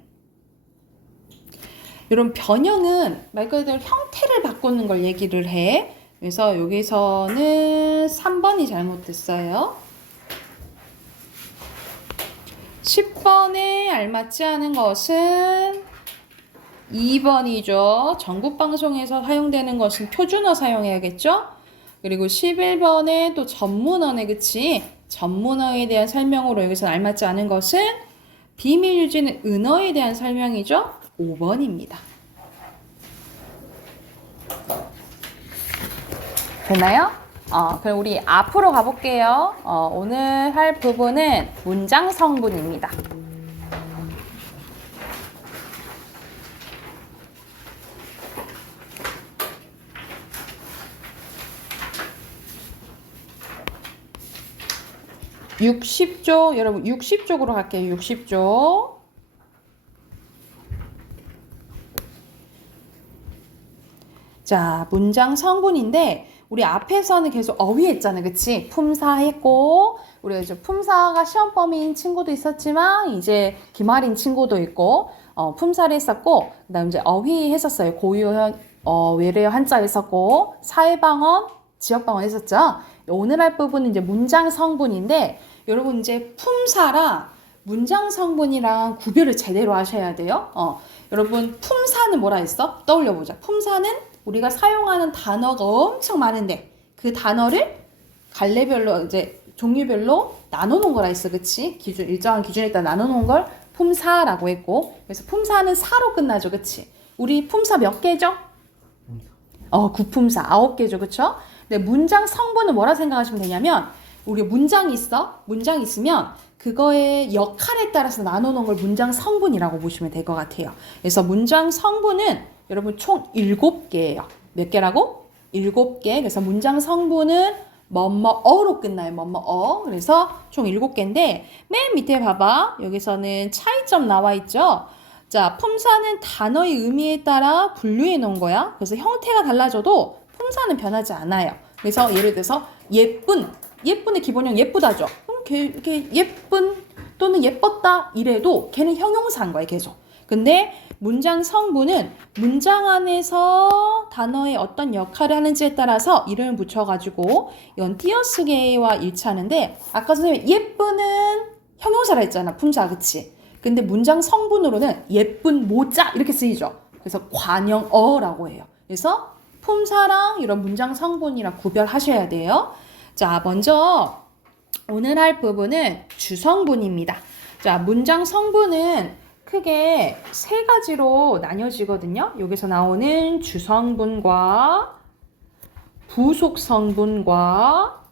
이런 변형은 말 그대로 형태를 바꾸는 걸 얘기를 해. 그래서 여기서는 3번이 잘못됐어요. 10번에 알맞지 않은 것은 2번이죠. 전국방송에서 사용되는 것은 표준어 사용해야겠죠? 그리고 11번에 또 전문어네, 그치? 전문어에 대한 설명으로 여기서 알맞지 않은 것은 비밀 유지는 은어에 대한 설명이죠? 5번입니다. 됐나요? 그럼 우리 앞으로 가볼게요. 오늘 할 부분은 문장 성분입니다. (60쪽) 여러분 60쪽으로 갈게요. 60쪽. 자, 문장 성분인데 우리 앞에서는 계속 어휘했잖아요. 그치? 품사했고 우리가 이제 품사가 시험 범위인 친구도 있었지만 이제 기말인 친구도 있고 품사를 했었고 그다음 이제 어휘 했었어요. 고유어, 외래어 한자 했었고 사회방언, 지역방언 했었죠. 오늘 할 부분은 이제 문장 성분인데 여러분 이제 품사랑 문장 성분이랑 구별을 제대로 하셔야 돼요. 여러분 품사는 뭐라 했어? 떠올려보자. 품사는 우리가 사용하는 단어가 엄청 많은데 그 단어를 갈래별로 이제 종류별로 나눠놓은 거라 했어, 그치? 일정한 기준에 따라 나눠놓은 걸 품사라고 했고, 그래서 품사는 사로 끝나죠, 그치? 우리 품사 몇 개죠? 구품사 9개죠, 그쵸? 근데 문장 성분은 뭐라 생각하시면 되냐면 우리 문장이 있어. 문장이 있으면 그거의 역할에 따라서 나눠놓은 걸 문장 성분이라고 보시면 될 것 같아요. 그래서 문장 성분은 여러분 총 7개예요. 몇 개라고? 7개. 그래서 문장 성분은 뭐뭐어로 끝나요. 뭐뭐어. 그래서 총 7개인데 맨 밑에 봐봐. 여기서는 차이점 나와 있죠. 자, 품사는 단어의 의미에 따라 분류해 놓은 거야. 그래서 형태가 달라져도 품사는 변하지 않아요. 그래서 예를 들어서 예쁜의 기본형 예쁘다죠. 그럼 이렇게 예쁜 또는 예뻤다 이래도 걔는 형용사인 거야, 계속. 근데 문장 성분은 문장 안에서 단어의 어떤 역할을 하는지에 따라서 이름을 붙여가지고 이건 띄어쓰기와 일치하는데 아까 선생님이 예쁘는 형용사라 했잖아, 품사, 그치? 근데 문장 성분으로는 예쁜 모자 이렇게 쓰이죠. 그래서 관형어라고 해요. 그래서 품사랑 이런 문장 성분이랑 구별하셔야 돼요. 자, 먼저 오늘 할 부분은 주성분입니다. 자, 문장 성분은 크게 3가지로 나뉘어지거든요. 여기서 나오는 주성분과 부속성분과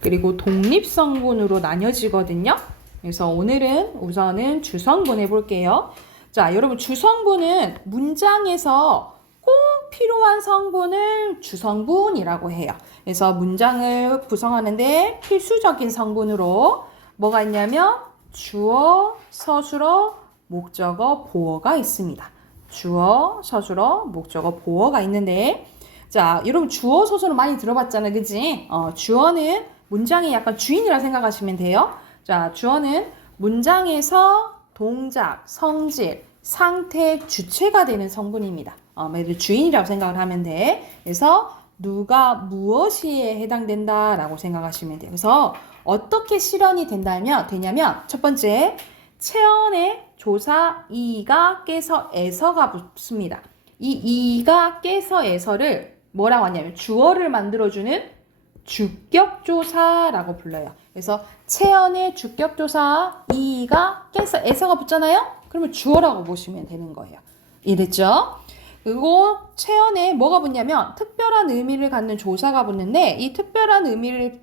그리고 독립성분으로 나뉘어지거든요. 그래서 오늘은 우선은 주성분 해볼게요. 자, 여러분 주성분은 문장에서 꼭 필요한 성분을 주성분이라고 해요. 그래서 문장을 구성하는데 필수적인 성분으로 뭐가 있냐면 주어, 서술어, 목적어, 보어가 있습니다. 주어, 서술어, 목적어, 보어가 있는데 자, 여러분 주어, 서술어 많이 들어봤잖아요. 그치? 주어는 문장의 약간 주인이라 생각하시면 돼요. 자, 주어는 문장에서 동작, 성질, 상태, 주체가 되는 성분입니다. 얘를 주인이라고 생각을 하면 돼. 그래서 누가 무엇이에 해당된다라고 생각하시면 돼요. 그래서 어떻게 실현이 되냐면 첫 번째, 체언에 조사 이가 깨서 에서가 붙습니다. 이 이가 깨서 에서를 뭐라고 하냐면 주어를 만들어주는 주격조사라고 불러요. 그래서 체언의 주격조사 이가 깨서 에서가 붙잖아요. 그러면 주어라고 보시면 되는 거예요. 이랬죠? 그리고 체언에 뭐가 붙냐면 특별한 의미를 갖는 조사가 붙는데 이 특별한 의미를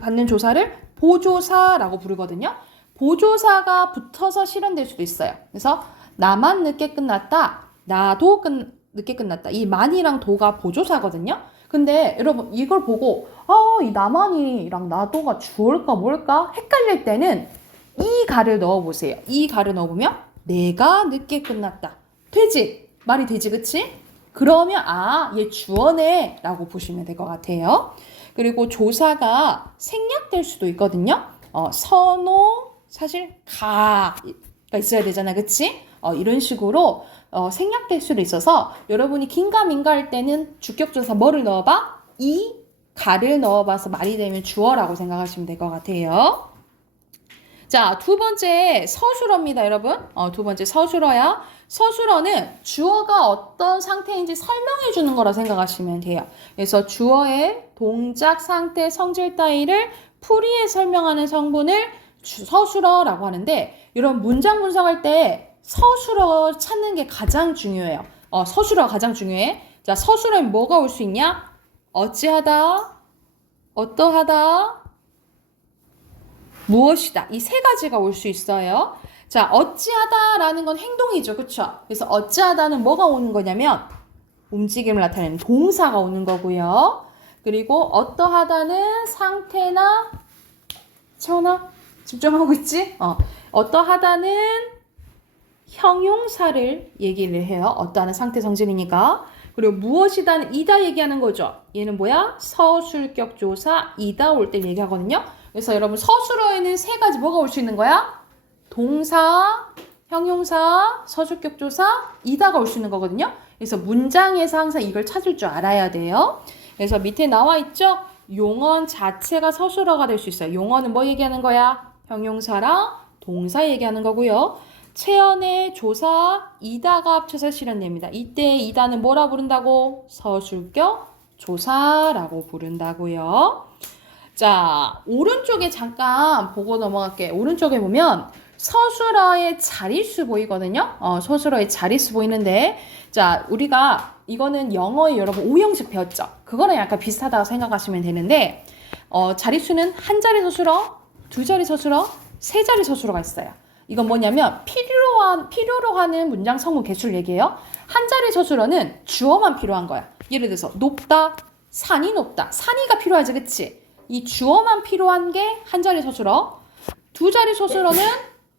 갖는 조사를 보조사라고 부르거든요. 보조사가 붙어서 실현될 수도 있어요. 그래서 나만 늦게 끝났다. 나도 늦게 끝났다. 이 만이랑 도가 보조사거든요. 근데 여러분 이걸 보고 이 나만이랑 나도가 주어일까 뭘까 헷갈릴 때는 이 가를 넣어보세요. 이 가를 넣어보면 내가 늦게 끝났다. 되지? 말이 되지, 그치? 그러면 얘 주어네 라고 보시면 될 것 같아요. 그리고 조사가 생략될 수도 있거든요. 선호, 사실 가가 있어야 되잖아, 그치? 이런 식으로 생략될 수도 있어서 여러분이 긴가민가 할 때는 주격조사 뭐를 넣어봐? 이 가를 넣어봐서 말이 되면 주어라고 생각하시면 될 것 같아요. 자, 두 번째 서술어입니다, 여러분. 두 번째 서술어야. 서술어는 주어가 어떤 상태인지 설명해 주는 거라 생각하시면 돼요. 그래서 주어의 동작, 상태, 성질 따위를 풀이해 설명하는 성분을 서술어라고 하는데 여러분 문장 분석할 때 서술어 찾는 게 가장 중요해요. 서술어가 가장 중요해. 자, 서술어엔 뭐가 올 수 있냐? 어찌하다, 어떠하다, 무엇이다. 이 3가지가 올 수 있어요. 자, 어찌하다라는 건 행동이죠. 그쵸? 그래서 어찌하다는 뭐가 오는 거냐면 움직임을 나타내는 동사가 오는 거고요. 그리고 어떠하다는 상태나 채원아 집중하고 있지? 어떠하다는 형용사를 얘기를 해요. 어떠하는 상태 성질이니까. 그리고 무엇이다는 이다 얘기하는 거죠. 얘는 뭐야? 서술격 조사 이다 올 때 얘기하거든요. 그래서 여러분 서술어에는 3가지 뭐가 올 수 있는 거야? 동사, 형용사, 서술격 조사, 이다가 올 수 있는 거거든요. 그래서 문장에서 항상 이걸 찾을 줄 알아야 돼요. 그래서 밑에 나와 있죠? 용언 자체가 서술어가 될 수 있어요. 용언은 뭐 얘기하는 거야? 형용사랑 동사 얘기하는 거고요. 체언의 조사, 이다가 합쳐서 실현됩니다. 이때 이다는 뭐라 부른다고? 서술격 조사라고 부른다고요. 자, 오른쪽에 잠깐 보고 넘어갈게. 오른쪽에 보면 서술어의 자릿수 보이거든요. 서술어의 자릿수 보이는데, 자, 우리가 이거는 영어에 여러분 5형식 배웠죠. 그거랑 약간 비슷하다고 생각하시면 되는데, 자릿수는 한 자리 서술어, 두 자리 서술어, 세 자리 서술어가 있어요. 이건 뭐냐면 필요로 하는 문장 성분 개수를 얘기해요. 한 자리 서술어는 주어만 필요한 거야. 예를 들어서 높다, 산이 높다. 산이가 필요하지, 그치? 이 주어만 필요한 게 한 자리 서술어. 두 자리 서술어는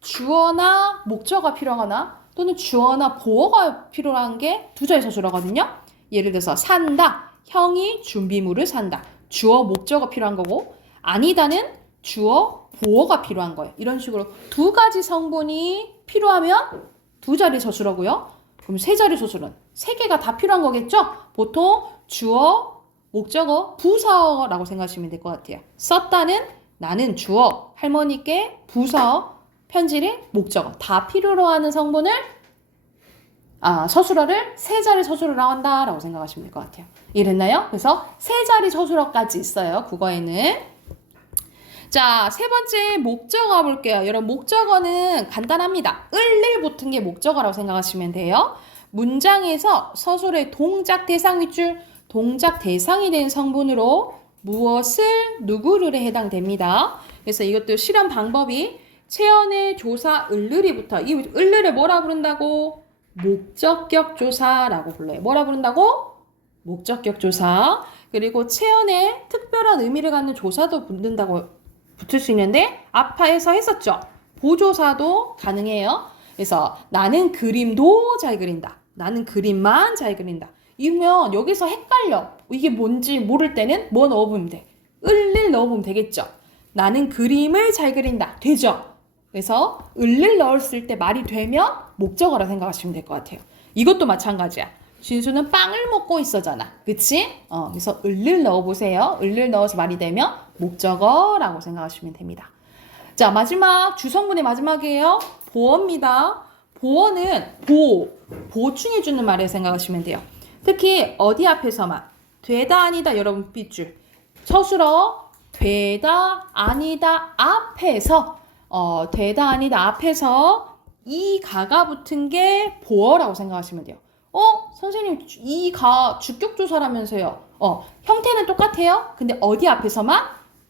주어나 목적어가 필요하거나 또는 주어나 보어가 필요한 게 두 자리 서술어거든요. 예를 들어서 산다, 형이 준비물을 산다. 주어, 목적어 필요한 거고, 아니다는 주어, 보어가 필요한 거예요. 이런 식으로 두 가지 성분이 필요하면 두 자리 서술어고요. 그럼 세 자리 서술은 세 개가 다 필요한 거겠죠? 보통 주어, 목적어, 부사어라고 생각하시면 될 것 같아요. 썼다는 나는 주어, 할머니께 부사어, 편지를 목적어. 다 필요로 하는 성분을 서술어를 세 자리 서술어라고 한다라고 생각하시면 될 것 같아요. 이해됐나요? 그래서 세 자리 서술어까지 있어요. 국어에는. 자, 세 번째 목적어 볼게요. 여러분, 목적어는 간단합니다. 을을 붙은 게 목적어라고 생각하시면 돼요. 문장에서 서술의 동작 대상 윗줄, 동작 대상이 된 성분으로 무엇을, 누구를에 해당됩니다. 그래서 이것도 실현 방법이 체언의 조사 을을이 붙어. 이 을을을 뭐라 부른다고? 목적격 조사라고 불러요. 뭐라 부른다고? 목적격 조사. 그리고 체언에 특별한 의미를 갖는 조사도 붙을 수 있는데 아파에서 했었죠. 보조사도 가능해요. 그래서 나는 그림도 잘 그린다. 나는 그림만 잘 그린다. 이러면 여기서 헷갈려. 이게 뭔지 모를 때는 뭐 넣어보면 돼? 을을 넣어보면 되겠죠. 나는 그림을 잘 그린다. 되죠? 그래서 을을 넣었을 때 말이 되면 목적어라 생각하시면 될 것 같아요. 이것도 마찬가지야. 진수는 빵을 먹고 있어잖아. 그치? 그래서 을을 넣어보세요. 을을 넣어서 말이 되면 목적어라고 생각하시면 됩니다. 자, 마지막 주성분의 마지막이에요. 보어입니다. 보어는 보충해주는 말에 생각하시면 돼요. 특히 어디 앞에서만 되다 아니다 여러분 빗줄 서술어 되다 아니다 앞에서 되다 아니다 앞에서 이 가가 붙은 게 보어라고 생각하시면 돼요. 선생님 이 가 주격조사라면서요. 형태는 똑같아요. 근데 어디 앞에서만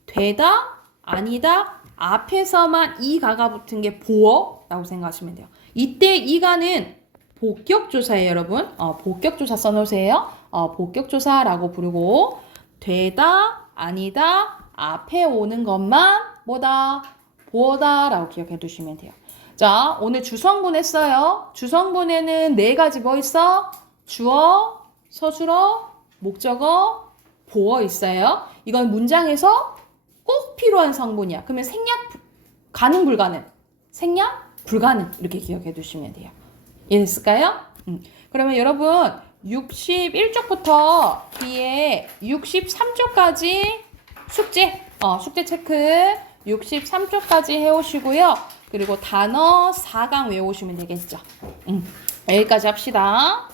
되다 아니다 앞에서만 이 가가 붙은 게 보어라고 생각하시면 돼요. 이때 이 가는 복격조사예요, 여러분. 복격조사 써놓으세요. 복격조사라고 부르고 되다 아니다 앞에 오는 것만 뭐다 보어다라고 기억해 두시면 돼요. 자, 오늘 주성분 했어요. 주성분에는 네 가지 뭐 있어? 주어, 서술어, 목적어, 보어 있어요. 이건 문장에서 꼭 필요한 성분이야. 그러면 생략 가능 불가능, 생략 불가능 이렇게 기억해 두시면 돼요. 이해됐을까요? 그러면 여러분 61쪽부터 뒤에 63쪽까지 숙제 체크 63쪽까지 해오시고요. 그리고 단어 4강 외우시면 되겠죠. 여기까지 합시다.